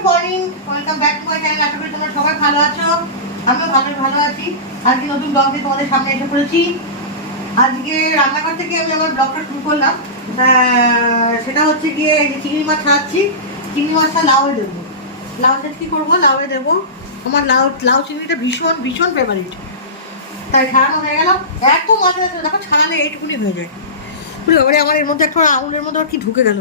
Good morning, welcome back to my channel. আশা করি তোমরা সবাই ভালো আছো, আমিও ভালো আছি। আজকে নতুন ব্লগ নিয়ে তোমাদের সামনে এসে পড়েছি। আজকে রান্নাঘর থেকে আমি আমার ব্লগটা শুরু করলাম। সেটা হচ্ছে গিয়ে যে চিংড়ি মাছ ছাড়াচ্ছি। চিংড়ি মাছটা লাউয়ে দেবো। লাউটা কী করবো, লাউয়ে দেবো। আমার লাউ চিংড়িটা ভীষণ ভীষণ ফেভারিট, তাই ছাড়ানো হয়ে গেল। এত মাছ আছে দেখো, ছাড়ালে এইটুকুনি হয়ে যায়। বুঝলি, আমার এর মধ্যে একটা আঙুলের মধ্যে কি ঢুকে গেল।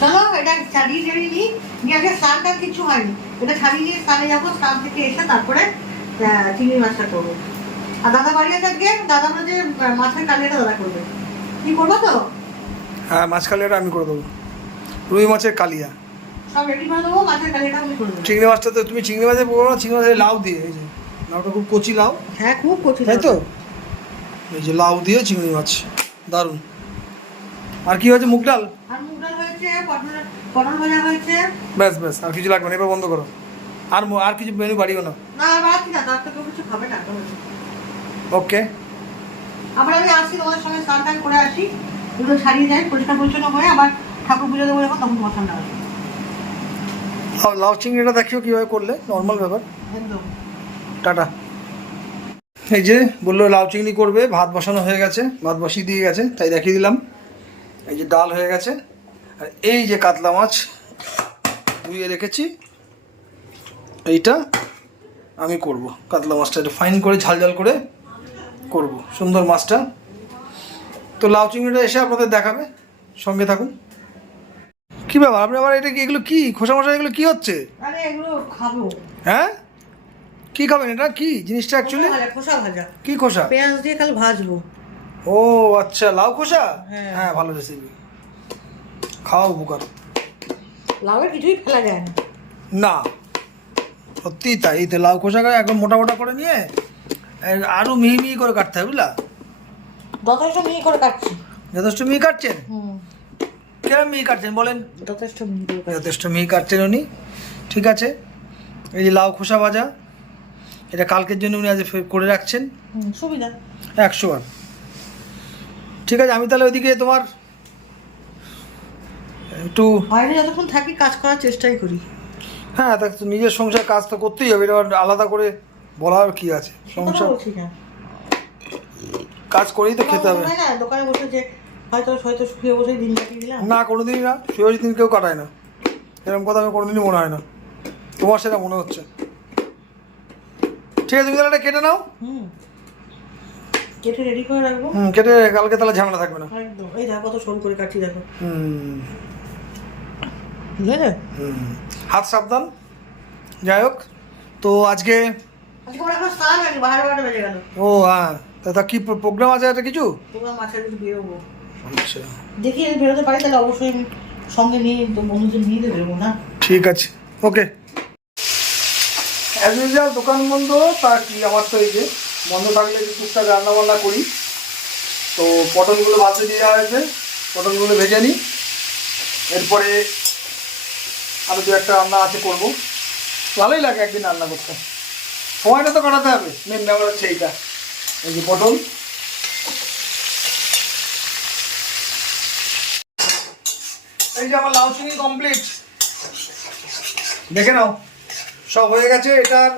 চলো এটা ছাড়িয়ে নিই। নিয়ে আগে স্নান টান কিছু হয়নি, এটা ছাড়িয়ে নিয়ে স্নানে যাবো। স্নান থেকে এসে তারপরে চিংড়ি মাছটা করবো। আর দাদা বাড়ি আছে আজকে, দাদা বলে মাছের কালিয়াটা দাদা করবে। কি করবো তো? হ্যাঁ, মাছ কালিয়াটা আমি করে দেবো। রুই মাছের কালিয়া সব রেডি করে দেবো, মাছের কালিয়াটা আমি করে দেবো। চিংড়ি মাছটা তো তুমি চিংড়ি মাছের করো না, চিংড়ি মাছের লাউ দিয়ে। এই যে লাউটা খুব কচি লাউ। হ্যাঁ, খুব কচি, তাই তো। এই যে লাউ দিয়ে চিংড়ি মাছ, দারুণ। আর কি হয়েছে? মুগ ডাল আর মুগ ডাল হয়েছে, পটল ভাজা হয়েছে। ব্যাস ব্যাস, আর কিছু লাগবে না। এবার বন্ধ করো। আর কিছু মেনু বাড়িও না। না বাড়াচ্ছি না, তার তো কেউ কিছু খাবে না। ওকে, আবার আমি আসি তোমাদের সঙ্গে, স্নান টান করে আসি, এগুলো ছাড়িয়ে যাই, পরিষ্কার পরিচ্ছন্ন হয়ে আবার ঠাকুর পুজো দেবো যখন, তখন তোমার সামনে আসবো। লাউ চিংড়িটা দেখিও কীভাবে করলে, নর্মাল ব্যাপার। একদম টাটা। এই যে বললো লাউ চিংড়ি করবে, ভাত বসানো হয়ে গেছে, ভাত বসিয়ে দিয়ে গেছে, তাই দেখিয়ে দিলাম। এই যে ডাল হয়ে গেছে, আর এই যে কাতলা মাছ ধুয়ে রেখেছি, এইটা আমি করব। কাতলা মাছটা একটু ফাইন করে ঝাল ঝাল করে করব, সুন্দর মাছটা। তো লাউ চিংড়িটা এসে আপনাদের দেখাবে, সঙ্গে থাকুন। কী ব্যাপার, আপনি আবার এটা কি, এগুলো কি খোসা মশা, এগুলো কি হচ্ছে? আরে এগুলো খাবো। হ্যাঁ, কি খাবেন? এটা কি জিনিসটা অ্যাকচুয়ালি? খোসা ভাজা। কি খোসা? পেঁয়াজ দিয়ে কাল ভাজবো। ও আচ্ছা, লাউ খোসা। হ্যাঁ। হ্যাঁ, ভালো রেসিপি, খাওয়া উপকার। লাউয়ের কিছুই ফেলা যায় না। না, সত্যিই তাই। এই তো লাউ খোসাকে একদম মোটা মোটা করে নিয়ে আরও মিহি মিহি করে কাটতে হবে, বুঝলা? যথেষ্ট মিহি করে কাটছি। যথেষ্ট মিহি কাটছেন? কেন মিহি কাটছেন বলেন? যথেষ্ট মিহি করে কাটছি। যথেষ্ট মিহি কাটছেন উনি, ঠিক আছে। এই যে লাউ খোসা ভাজা, এটা কালকের জন্য উনি আজ করে রাখছেন। সুবিধা 100 বার। ঠিক আছে, আমি তাহলে ওইদিকে তোমার একটু বাইরে যতক্ষণ থাকি কাজ করার চেষ্টাই করি। হ্যাঁ, তা তো নিজের সংসার কাজ তো করতেই হবে, এটা আলাদা করে বলার কি আছে? সংসার বলছি না, কাজ করেই তো খেতে হবে। না দোকানে বসে যে হয়তো শুয়ে বসে দিন কাটিয়ে দিলাম। না, কোনোদিনই না, শুয়ে দিন কেউ কাটায় না, এরকম কথা আমি কোনোদিনই মনে হয় না। তোমার সেটা মনে হচ্ছে। ঠিক আছে, তুমি তাহলে এটা কেটে নাও। কেটে রেডি করে রাখবো। কেটে, কালকে তাহলে ঝামেলা থাকবে না। একদম। এই দেখো কত সরু করে কাটছি, দেখো। বুঝলে? হাত সাবধান। যাই হোক, তো আজকে ও হ্যাঁ, তা কি প্রোগ্রাম আছে? একটা কিছু বেরোবো। আচ্ছা, দেখি যদি বেরোতে পারি তাহলে অবশ্যই আমি সঙ্গে নিয়ে বন্ধুদের নিয়ে বেরোবো না। ঠিক আছে, ওকে। অ্যাজ ইউজুয়াল দোকান বন্ধ, তা কি আমার তো এই যে বন্ধ থাকলে টুকটাক রান্না বান্না করি। তো পটলগুলো ভাজতে দিয়ে দেওয়া হয়েছে, পটলগুলো ভেজে নিই। এরপরে আরও দু একটা রান্না আছে, করবো। ভালোই লাগে একদিন রান্না করতে, সময়টা তো কাটাতে হবে। মেন ব্যাপার হচ্ছে এইটা। এই যে পটল, এই যে আমার লাউ চিংড়ি কমপ্লিট, দেখে নাও সব হয়ে গেছে। এটার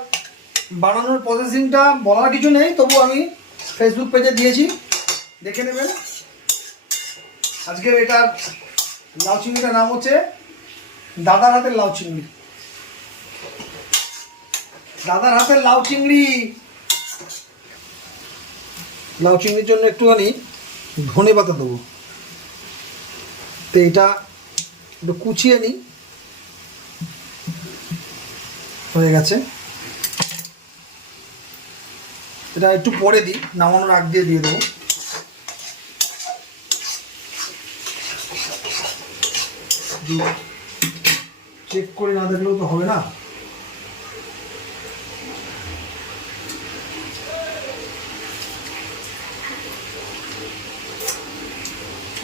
বানানোর প্রসেসিংটা বলার কিছু নেই, তবু আমি ফেসবুক পেজে দিয়েছি, দেখে নেবেন। আজকে এটার লাউ চিংড়িটার নাম হচ্ছে দাদার হাতের লাউ চিংড়ি। দাদার হাতের লাউ চিংড়ি। লাউ চিংড়ির জন্য একটুখানি ধনে পাতা দেবো। তো এটা একটু কুচিয়ে নিই, হয়ে গেছে। এটা একটু পরে দিই, নামানোর আগ দিয়ে দিয়ে দেবো। চেক করে না দেখলেও তো হবে না।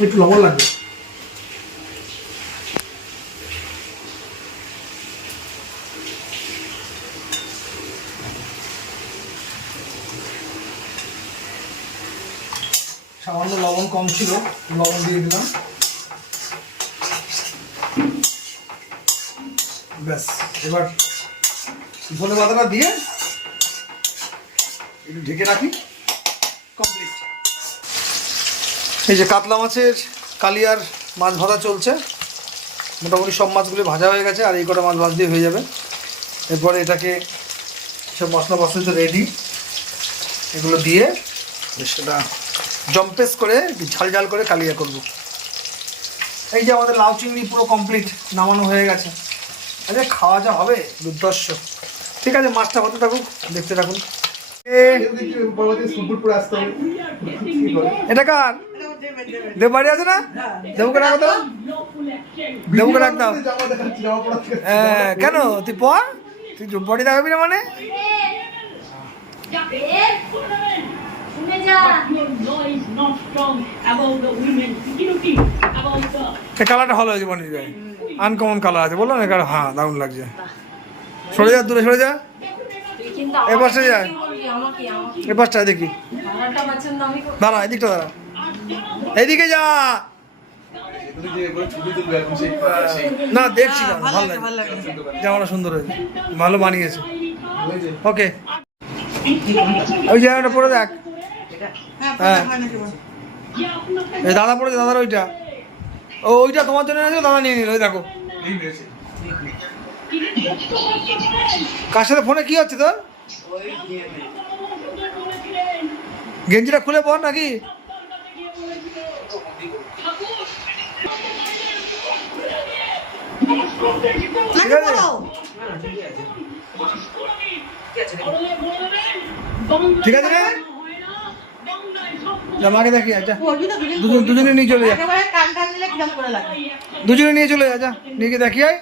একটু লবণ লাগবে। সামান্য লবণ কম ছিল, লবণ দিয়ে দিলাম। ব্যাস এবার ধনে পাতাটা দিয়ে একটু ঢেকে রাখি, কমপ্লিট। এই যে কাতলা মাছের কালিয়ার মাছ ভাজা চলছে, মোটামুটি সব মাছগুলি ভাজা হয়ে গেছে, আর এই কটা মাছ ভাজ দিয়ে হয়ে যাবে। এরপরে এটাকে সব মশলা মশলা তো রেডি, এগুলো দিয়ে সেটা জম্পেস করে ঝাল ঝাল করে কালিয়া করব। এই যে আমাদের লাউ চিংড়ি পুরো কমপ্লিট, নামানো হয়ে গেছে। আরে খাওয়া যা হবে দুর্ধর্ষ। ঠিক আছে, মাছটা হতে থাকুক, দেখতে থাকুন। এটা কার? দেব বাড়ি আছে না? দেবুকে রাখো তো, দেবুকে রাখতাম। কেন তুই পর, তুই বডি দেখাবি না মানে? কালারটা ভালো হয়েছে বনির গায়ে, আনকমন কালার আছে, বললাম না? হ্যাঁ দারুণ লাগছে। সরে যা, দূরে সরে যা, এ পাশে যা, এ পাশটা দেখি, দাঁড়া এদিকটা দাঁড়া, এইদিকে যা। না দেখছি ভালো লাগে, জামাটা সুন্দর হয়েছে, ভালো বানিয়েছে। ওকে, ওই জায়গাটা পরে দেখ। হ্যাঁ এই দাদা পড়েছে, দাদার ওইটা, ওইটা তোমার জন্য এনেছিল, দাদা নিয়ে নিল। ওই দেখো কার সাথে ফোনে কি হচ্ছে তোর? গেঞ্জিটা খুলে পর নাকি? ঠিক আছে, ঠিক আছে রে, আমাকে দেখি। আচ্ছা দুজনে নিয়ে চলে যা, দুজনে নিয়ে চলে যা, যা নিয়ে দেখি, আয়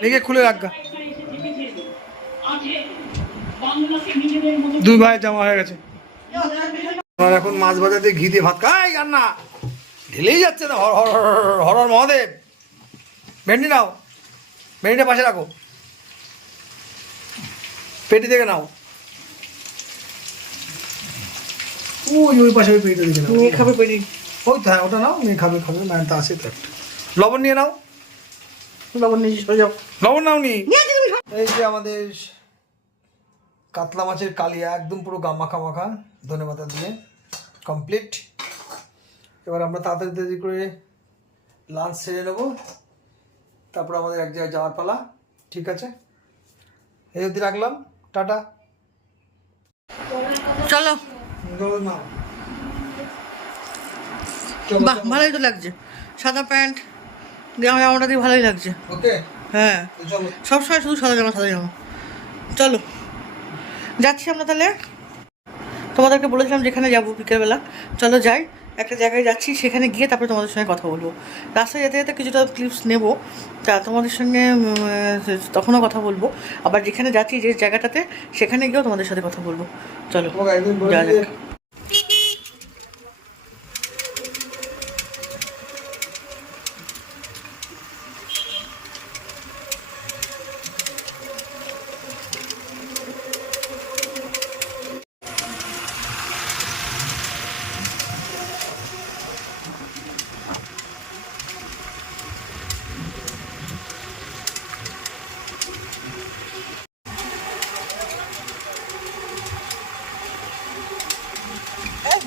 নিয়ে খুলে রাখা। দুই ভাই জামা হয়ে গেছে। আর এখন মাছ ভাজাতে ঘি দিয়ে ভাত খাই, আর না ঢেলেই যাচ্ছে না। হর হর মহাদেব। ভেন্ডি নাও, ভেন্ডিটা পাশে রাখো, পেটি থেকে নাও, ওই পাশে ওই পেটিটা দিকে নাও। মেয়ে খাবে পেটি, ওই তো হ্যাঁ ওটা নাও, মেয়ে খাবে খাবে, ম্যানটা আছে তো একটা। লবণ নিয়ে নাও, লবণ নিয়ে সরে যাও, লবণ নাও নি। এই যে আমাদের কাতলা মাছের কালিয়া একদম পুরো মাখা মাখা ধনেপাতা দিয়ে কমপ্লিট। এবার আমরা তাড়াতাড়ি করে লাঞ্চ সেরে নেবো, তারপর আমাদের এক জায়গায় যাওয়ার পালা। ঠিক আছে, এই অবধি রাখলাম, টাটা। চলো, বাহ ভালোই তো লাগছে, সাদা প্যান্ট জামাটা দিয়ে ভালোই লাগছে। ওকে হ্যাঁ, সবসময় শুধু সাদা জামা সাদা জামা। চলো যাচ্ছি আমরা তাহলে, তোমাদেরকে বলেছিলাম যেখানে যাবো বিকেলবেলা, চলো যাই। একটা জায়গায় যাচ্ছি, সেখানে গিয়ে তারপরে তোমাদের সঙ্গে কথা বলবো। রাস্তায় যেতে যেতে কিছুটা ক্লিপস নেবো, তা তোমাদের সঙ্গে তখনও কথা বলবো। আবার যেখানে যাচ্ছি যে জায়গাটাতে, সেখানে গিয়েও তোমাদের সাথে কথা বলবো। চলো যা যাক।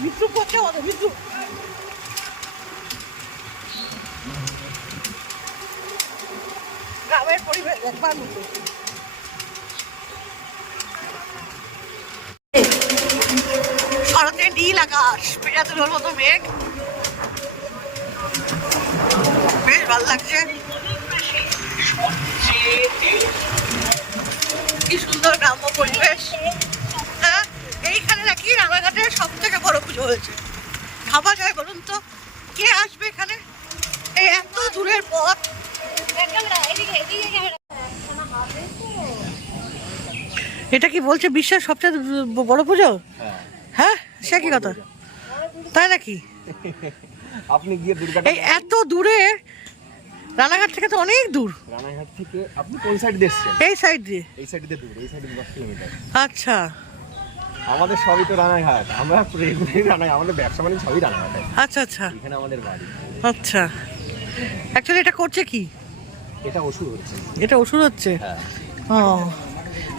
বিদ্রুপ করছে আমাদের, বিদ্রুপ। গ্রামের পরিবেশ একবার মতো। শরতে নীল আকাশ, পেঁচা তুলোর মতো মেঘ, বেশ ভালো লাগছে। কি সুন্দর গ্রাম্য পরিবেশ। হ্যাঁ, এইখানে নাকি রানাঘাটের সব থেকে বড় পুজো হয়েছে। ভাবা যায় বলুন তো, কে আসবে এখানে? এই এত দূরের পথ। এটা কি বলছে বিশ্বের সবচেয়ে বড় পুজো? হ্যাঁ, সে কি কথা, তাই নাকি? আপনি গিয়ে এই এত দূরে, রানাঘাট থেকে তো অনেক দূর। রানাঘাট থেকে আপনি কোন সাইড দিয়ে এসেছেন? এই সাইড দিয়ে। এই সাইড দিয়ে দূর, এই সাইড 10 কিলোমিটার। আচ্ছা, আমাদের সবই তো রানাঘাট, আমরা রেগুলারই রানাঘাট, আমাদের ব্যবসা বাণিজ্য সবই রানাঘাটে। আচ্ছা আচ্ছা, এখানে আমাদের বাড়ি। আচ্ছা। অ্যাকচুয়ালি এটা করছে কি? এটা ওষুধ হচ্ছে। এটা ওষুধ হচ্ছে? হ্যাঁ। ও,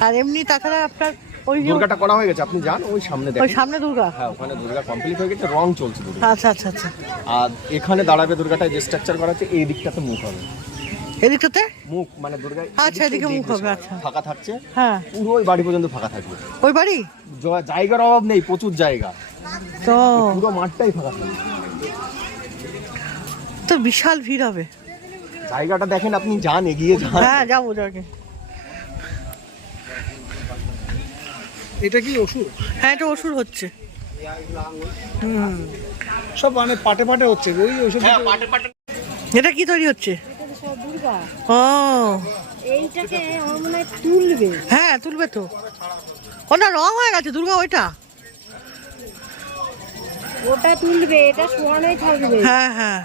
আর এমনি তাছাড়া আপনার ওই যে দুর্গাটা করা হয়ে গেছে, আপনি যান ওই সামনে ওই দেখেন। সামনে দুর্গা? হ্যাঁ, ওখানে দুর্গা কমপ্লিট হয়ে গেছে, রং চলছে দুর্গা। আচ্ছা আচ্ছা আচ্ছা। আর এখানে দাঁড়াবে দুর্গাটা, যে স্ট্রাকচার করা আছে এই দিকটাতে মুখ হবে। এদিকটাতে? মুখ মানে দুর্গা আচ্ছা, এদিকে মুখ হবে, আচ্ছা। ফাঁকা থাকছে, হ্যাঁ। পুরো ওই বাড়ি পর্যন্ত ফাঁকা থাকবে। ওই বাড়ি? জায়গার অভাব নেই, প্রচুর জায়গা, তো পুরো মাঠটাই ফাঁকা থাকবে। তো বিশাল ভিড় হবে। জায়গাটা দেখেন, আপনি যান, এগিয়ে যান। হ্যাঁ, যাবো যাকে। এটা কি ওষুধ? হ্যাঁ, এটা ওষুধ হচ্ছে। সব মানে পাটে পাটে হচ্ছে ওই ওষুধ। এটা কি তৈরি হচ্ছে? সব দুর্গা। ও, এইটাকে আমার মনে হয় তুলবে। হ্যাঁ তুলবে তো। ওটা রং হয়ে গেছে দুর্গা, ওইটা? ওটা তুলবে, এটা শোয়ানোই থাকবে। হ্যাঁ হ্যাঁ।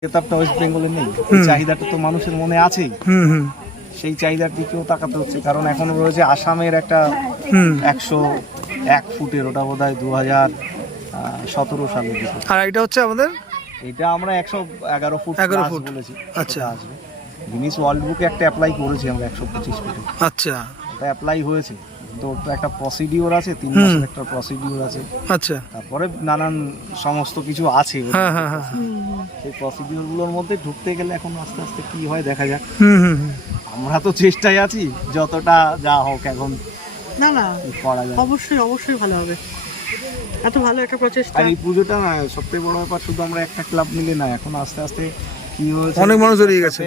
খেতাবটা ওয়েস্ট বেঙ্গলে নেই, এই চাহিদাটা তো মানুষের মনে আছেই। সেই চাহিদার দিকেও তাকাতে হচ্ছে, কারণ এখনো রয়েছে আসামের একটা 101 ফুটের, ওটা বোধ হয় 2017 সালের দিকে। আর এটা হচ্ছে আমাদের এটা আমরা 111 ফুট 11 plus ফুট বলেছি। আচ্ছা। ওটা আসবে গিনিস ওয়ার্ল্ড বুকে একটা অ্যাপ্লাই করেছি আমরা 125 ফুটে, আচ্ছা ওটা অ্যাপ্লাই হয়েছে। তো ওর তো একটা প্রসিডিওর আছে, 3 মাসের একটা প্রসিডিওর আছে, আচ্ছা। তারপরে নানান সমস্ত কিছু আছে ওর হ্যাঁ হ্যাঁ হ্যাঁ। সেই প্রসিডিওর গুলোর মধ্যে ঢুকতে গেলে এখন আস্তে আস্তে কি হয় দেখা যাক। হুম। আমরা তো চেষ্টায় আছি, যতটা যা হোক এখন না না, করা যায়। অবশ্যই অবশ্যই ভালো হবে, এত ভালো একটা প্রচেষ্টা। আর এই পুজোটা না, সবথেকে বড় ব্যাপার শুধু আমরা একটা ক্লাব মিলে না, এখন আস্তে আস্তে কি হয়েছে, অনেক মানুষ জড়িয়ে গেছে।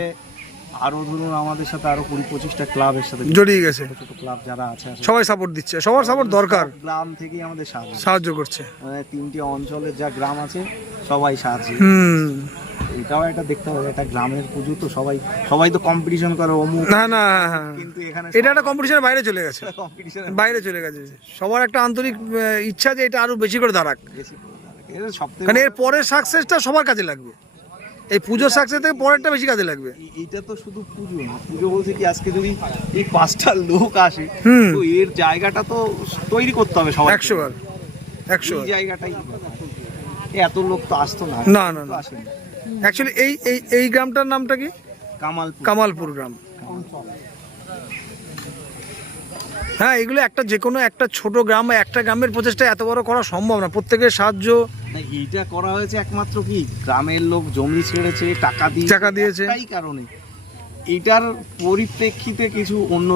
আরো ধরুন আমাদের সাথে আরো 20-25টা ক্লাবের সাথে জড়িয়ে গেছে, ছোট ছোট ক্লাব যারা আছে আসলে সবাই সাপোর্ট দিচ্ছে, সবার সাপোর্ট দরকার, গ্রাম থেকেই আমাদের সাহায্য করছে। মানে 3টে অঞ্চলের যা গ্রাম আছে সবাই সাহায্য। এটাও একটা দেখতে হবে, একটা গ্রামের পুজো তো সবাই তো কম্পিটিশন করে অমুক, না না, হ্যাঁ, কিন্তু এখানে এটা একটা কম্পিটিশনের বাইরে চলে গেছে, কম্পিটিশন বাইরে চলে গেছে। সবার একটা আন্তরিক ইচ্ছা যে এটা আরো বেশি করে দাঁড়াক, বেশি করে থাকে। এর সবথেকে কারণ এর পরের সাকসেসটা সবার কাজে লাগবে। এই পুজোর সাকসেস থেকে পরেরটা বেশি কাজে লাগবে। এইটা তো শুধু পুজো না, পুজো বলছে কি আজকে যদি এই 5টা লোক আসে তো এর জায়গাটা তো তৈরি করতে হবে সবাই, 100 বার 100 এই বার। জায়গাটাই এত লোক তো আসতো না, না না না, অ্যাকচুয়ালি এই গ্রামটার নামটা কি? কামালপুর। কামালপুর গ্রাম। হ্যাঁ, এগুলো একটা যে কোনো একটা ছোট গ্রাম বা একটা গ্রামের প্রচেষ্টা এত বড় করা সম্ভব না, প্রত্যেকের সাহায্য। না, এইটা করা হয়েছে একমাত্র কি গ্রামের লোক জমি ছেড়েছে, টাকা দিয়েছে। এই কারণে এইটার পরিপ্রেক্ষিতে কিছু অন্য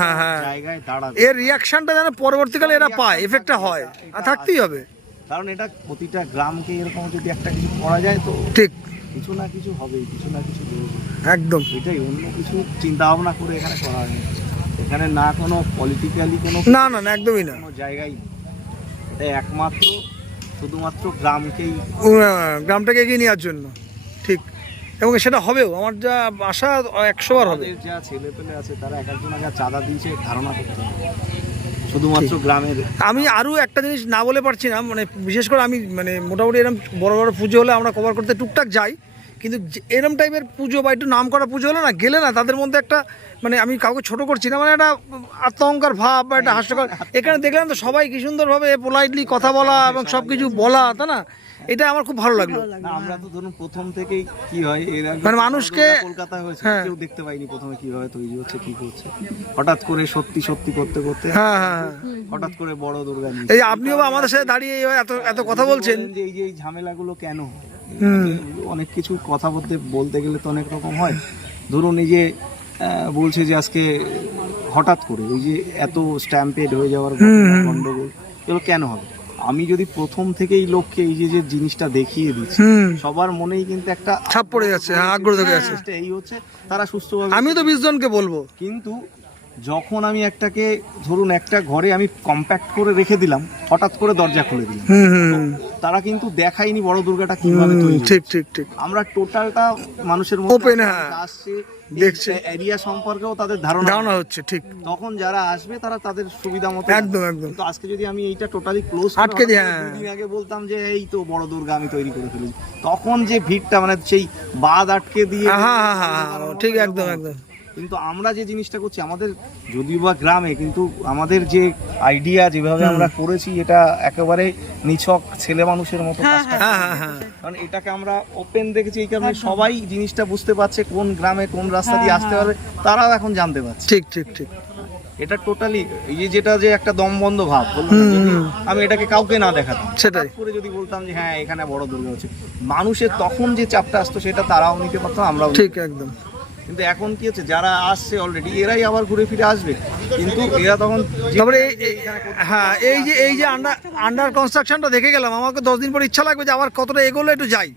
হ্যাঁ হ্যাঁ, জায়গায় দাঁড়াবে, এর রিয়াকশনটা যেন পরবর্তীকালে এরা পায়, এফেক্টটা হয়, আর থাকতেই হবে। কারণ এটা প্রতিটা গ্রামকে এরকম যদি একটা কিছু করা যায় তো ঠিক, কিছু না কিছু হবেই, কিছু না কিছু বেরোবে। একদম। এটাই, অন্য কিছু চিন্তা ভাবনা করে এখানে করা হয়নি, এখানে না কোনো পলিটিক্যালি কোনো না না না, একদমই না। কোনো জায়গায় নেই। এটা একমাত্র শুধুমাত্র গ্রামকেই গ্রামটাকে এগিয়ে নেওয়ার জন্য, ঠিক। এবং সেটা হবেও, আমার যা আশা 100 বার হবে। আমাদের যা ছেলে পেলে আছে তারা এক একজন যা চাঁদা দিয়েছে ধারণা করতে হবে শুধুমাত্র গ্রামের। আমি আরও একটা জিনিস না বলে পারছি না, মানে বিশেষ করে আমি মানে মোটামুটি এরকম বড় বড় পুজো হলে আমরা কভার করতে টুকটাক যাই, কিন্তু এরম টাইপের পুজো বা একটু নাম করা পুজো হলে না, গেলে না তাদের মধ্যে একটা মানে, আমি কাউকে ছোট করছি না, মানে একটা আত্মহংকার ভাব বা একটা হাস্যকর। এখানে দেখলাম তো সবাই কি সুন্দরভাবে পোলাইটলি কথা বলা এবং সব কিছু বলা, তাই না? এটা আমার খুব ভালো লাগলো। না, আমরা তো ধরুন প্রথম থেকেই কি হয়, এর আগে মানে মানুষকে কলকাতায় হয়েছে, হ্যাঁ, কেউ দেখতে পাইনি প্রথমে কিভাবে তৈরি হচ্ছে, কি করছে, হঠাৎ করে সত্যি সত্যি করতে করতে হ্যাঁ হ্যাঁ, হঠাৎ করে বড় দুর্গা নিয়ে এই আপনিও আমাদের সাথে দাঁড়িয়ে এত এত কথা বলছেন, যে এই ঝামেলাগুলো কেন হয়? অনেক কিছু কথা বলতে গেলে তো অনেক রকম হয়। ধরুন এই যে বলছে যে আজকে হঠাৎ করে এই যে এত স্ট্যাম্পেড হয়ে যাওয়ার গন্ডগোল, এগুলো কেন হবে? আমি যদি প্রথম থেকেই লোককে এই যে জিনিসটা দেখিয়ে দিচ্ছি, সবার মনেই কিন্তু একটা ছাপ পড়ে যাচ্ছে, হ্যাঁ, আগ্রহ থেকে যাচ্ছে। এই হচ্ছে তারা সুস্থভাবে। আমিও তো 20 জনকে বলবো, কিন্তু যখন আমি একটাকে ধরুন একটা ঘরে আমি কম্প্যাক্ট করে রেখে দিলাম, হঠাৎ করে দরজা খুলে দিলাম, তারা কিন্তু দেখায়নি বড় দুর্গাটা কিভাবে তৈরি। ঠিক ঠিক ঠিক, আমরা টোটালটা মানুষের মধ্যে ওপেন, হ্যাঁ, আসছে, দেখছে, এরিয়া সম্পর্কেও তাদের ধারণা হচ্ছে, ঠিক। তখন যারা আসবে তারা তাদের সুবিধা মতো একদম একদম। তো আজকে যদি আমি এইটা টোটালি ক্লোজ আটকে দিই, হ্যাঁ, 2 দিন আগে বলতাম যে এই তো বড় দুর্গা আমি তৈরি করে ফেলি, তখন যে ভিড়টা মানে সেই বাঁধ আটকে দিয়ে, হ্যাঁ হ্যাঁ হ্যাঁ, ঠিক, একদম একদম। কিন্তু আমরা যে জিনিসটা করছি আমাদের যদিও বা গ্রামে, কিন্তু আমাদের যে আইডিয়া যেভাবে আমরা করেছি এটা একেবারে নিছক ছেলে মানুষের মতো কাজটা। কারণ এটাকে আমরা ওপেন দেখেছি এই কারণে সবাই জিনিসটা বুঝতে পারছে কোন গ্রামে কোন রাস্তা দিয়ে আসতে পারবে, তারাও এখন জানতে পারছে। ঠিক ঠিক ঠিক। এটা টোটালি এই যে যেটা যে একটা দমবন্ধ ভাব বললাম না, যদি আমি এটাকে কাউকে না দেখাতাম, সেটাই করে যদি বলতাম যে হ্যাঁ এখানে বড় দুর্গা হচ্ছে, মানুষের তখন যে চাপটা আসতো সেটা তারাও নিতে পারতো, আমরাও ঠিক একদম। কিন্তু এখন কি হচ্ছে, যারা আসছে অলরেডি এরাই আবার ঘুরে ফিরে আসবে, কিন্তু এরা তখন তারপরে হ্যাঁ এই যে আন্ডার কনস্ট্রাকশনটা দেখে গেলাম, আমাকে 10 দিন পর ইচ্ছা লাগবে যে আবার কতটা এগোলে একটু যাই।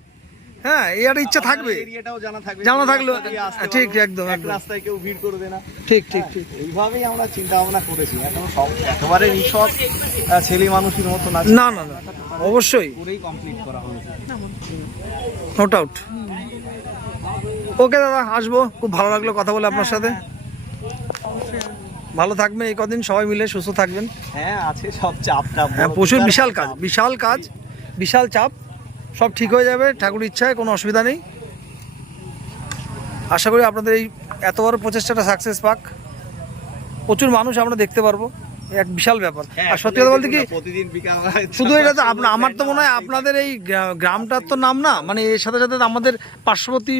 হ্যাঁ এই একটা ইচ্ছা থাকবে, এরিয়াটাও জানা থাকবে, জানা থাকলো। ঠিক একদম এক একদম। রাস্তায় কেউ ভিড় করবে না। ঠিক ঠিক ঠিক। এইভাবেই আমরা চিন্তা ভাবনা করেছি। এখন সব একেবারে নিছক ছেলে মানুষের মতো না, না না না অবশ্যই করেই কমপ্লিট করা হয়েছে। No doubt. ওকে দাদা, আসবো, খুব ভালো লাগলো কথা বলে আপনার সাথে। ভালো থাকবেন এই কদিন, সবাই মিলে সুস্থ থাকবেন। হ্যাঁ আছে সব চাপটা, হ্যাঁ প্রচুর বিশাল কাজ, বিশাল কাজ, বিশাল চাপ, সব ঠিক হয়ে যাবে ঠাকুর ইচ্ছায়, কোনো অসুবিধা নেই। আশা করি আপনাদের এই এত বড় প্রচেষ্টাটা সাকসেস পাক, প্রচুর মানুষ আমরা দেখতে পারবো, এক বিশাল ব্যাপার। আর সত্যি কথা বলতে কি প্রতিদিন বিকাল শুধু এটা তো আমার তো মনে হয় আপনাদের এই গ্রামটার তো নাম না, মানে এর সাথে সাথে আমাদের পার্শ্ববর্তী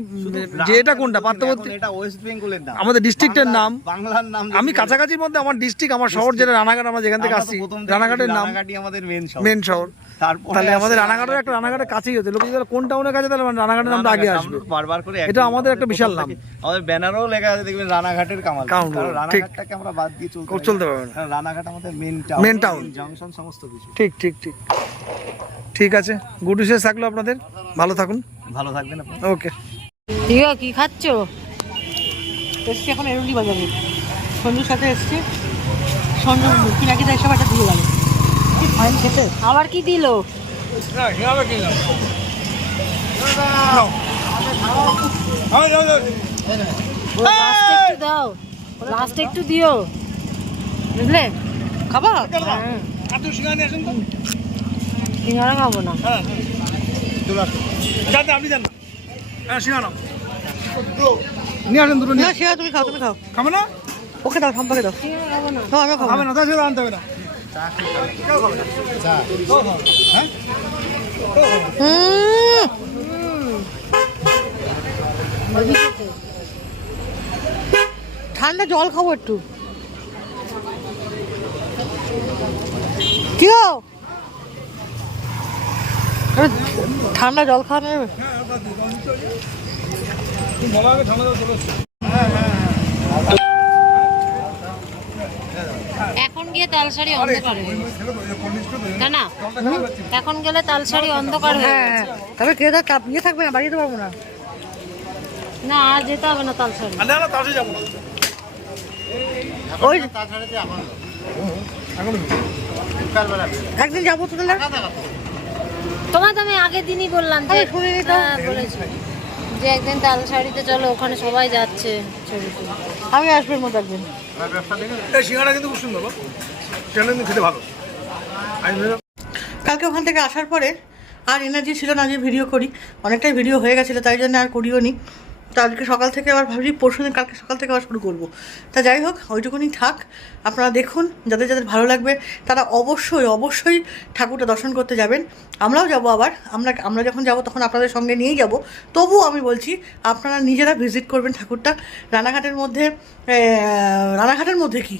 যে এটা কোনটা পার্শ্ববর্তী, এটা ওয়েস্ট বেঙ্গলের নাম, আমাদের ডিস্ট্রিক্টের নাম, বাংলার নাম। আমি কাছাকাছির মধ্যে আমার ডিস্ট্রিক্ট, আমার শহর যেটা রানাঘাট, আমরা যেখান থেকে আসছি রানাঘাটের নাম, রানাঘাটই আমাদের মেন শহর। তারপরে তাহলে আমাদের রানাঘাটের একটা রানাঘাটের কাছেই হচ্ছে, লোক যদি কোন টাউনের কাছে তাহলে রানাঘাটের নামটা আগে আসবে। বারবার করে এটা আমাদের একটা বিশাল নাম। আমাদের ব্যানারও লেখা আছে দেখবেন রানাঘাটের কামাল, কাউন্ট, কারণ ঠিক। রানাঘাটটাকে আমরা বাদ দিয়ে চলতে পারবে না। কারণ রানাঘাট আমাদের মেন টাউন, জংশন সমস্ত কিছু। ঠিক ঠিক ঠিক। ঠিক আছে, গুড উইশেস থাকলো আপনাদের, ভালো থাকুন, ভালো থাকবেন আপনি। ওকে। কি খাচ্ছো? এসছি এখন এরুলি বাজারে, সঞ্জুর সাথে এসছি। সঞ্জু কি নাকি তাই সব একটা দিয়ে গেল, কি ফাইন খেতে। আবার কি দিলো? লাস্টে একটু দাও, লাস্টে একটু দিও, বুঝলে? খাবা? সিঙ্গারা খাবো না। নিয়ে আসেন দুটো, না সেটা তুমি খাও, তুমি খাও। খাবে না? ওকে দাও, সম্পর্কে দাও। সিঙ্গারা খাবো না। না আমিও খাবো খাবে না। না, তাহলে আনতে হবে না। ঠান্ডা জল খাবো একটু। কি গো? ঠান্ডা জল খাওয়া নেবে? এখন গিয়ে তালসারি অন্ধকার হয়ে গেছে। না না, এখন গেলে তালসারি অন্ধকার হয়ে হ্যাঁ গেছে। তবে কে দা কাপ নিয়ে থাকবে না, বাড়িতে পারবো না। না আর যেতে হবে না তালসারি। না না, তাহলে যাবো না। ওই একদিন যাবো তো তাহলে। তোমার তো আমি আগের দিনই বললাম যে আরে শুনিনি তো। হ্যাঁ, বলেছি যে একদিন তালসারিতে চলো, ওখানে সবাই যাচ্ছে ছবি তুলতে। আমি আসবো এর মধ্যে একদিন। এই সিঙ্গাড়া কিন্তু খুব সুন্দর, সেটা কিন্তু খেতে ভালো। কালকে ওখান থেকে আসার পরে আর এনার্জি ছিল না যে ভিডিও করি, অনেকটাই ভিডিও হয়ে গেছিলো, তাই জন্য আর করিও নি। তো আজকে সকাল থেকে আবার ভাবছি পরশুদিন কালকে সকাল থেকে আবার শুরু করবো। তা যাই হোক, ওইটুকুনি থাক। আপনারা দেখুন, যাদের যাদের ভালো লাগবে তারা অবশ্যই অবশ্যই ঠাকুরটা দর্শন করতে যাবেন। আমরাও যাব, আবার আমরা যখন যাব তখন আপনাদের সঙ্গে নিয়েই যাব। তবুও আমি বলছি আপনারা নিজেরা ভিজিট করবেন ঠাকুরটা। রানাঘাটের মধ্যে কি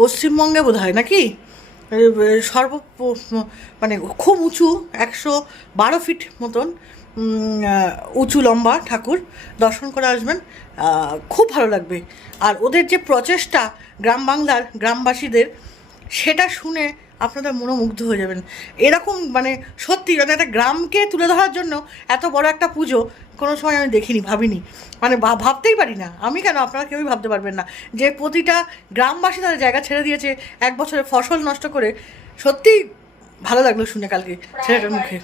পশ্চিমবঙ্গে বোধ হয় নাকি মানে খুব উঁচু 112 ফিট মতন উঁচু লম্বা ঠাকুর, দর্শন করে আসবেন, খুব ভালো লাগবে। আর ওদের যে প্রচেষ্টা গ্রাম বাংলার গ্রামবাসীদের, সেটা শুনে আপনাদের মনোমুগ্ধ হয়ে যাবেন। এরকম মানে সত্যি মানে একটা গ্রামকে তুলে ধরার জন্য এত বড় একটা পুজো কোনো সময় আমি দেখিনি, ভাবিনি, মানে ভাবতেই পারি না। আমি কেন, আপনারা কেউই ভাবতে পারবেন না যে প্রতিটা গ্রামবাসী তাদের জায়গা ছেড়ে দিয়েছে এক বছরের ফসল নষ্ট করে। সত্যিই ভালো লাগলো শুনে কালকে ছেলেটার মুখে।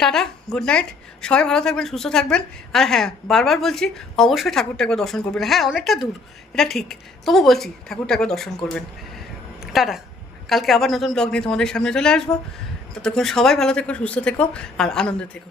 টাটা, গুড নাইট, সবাই ভালো থাকবেন, সুস্থ থাকবেন। আর হ্যাঁ, বারবার বলছি অবশ্যই ঠাকুরটা একবার দর্শন করবেন। হ্যাঁ অনেকটা দূর, এটা ঠিক, তবু বলছি ঠাকুরটা একবার দর্শন করবেন। টাটা, কালকে আবার নতুন ব্লগ নিয়ে তোমাদের সামনে চলে আসবো। ততক্ষণ সবাই ভালো থেকো, সুস্থ থেকো আর আনন্দে থেকো।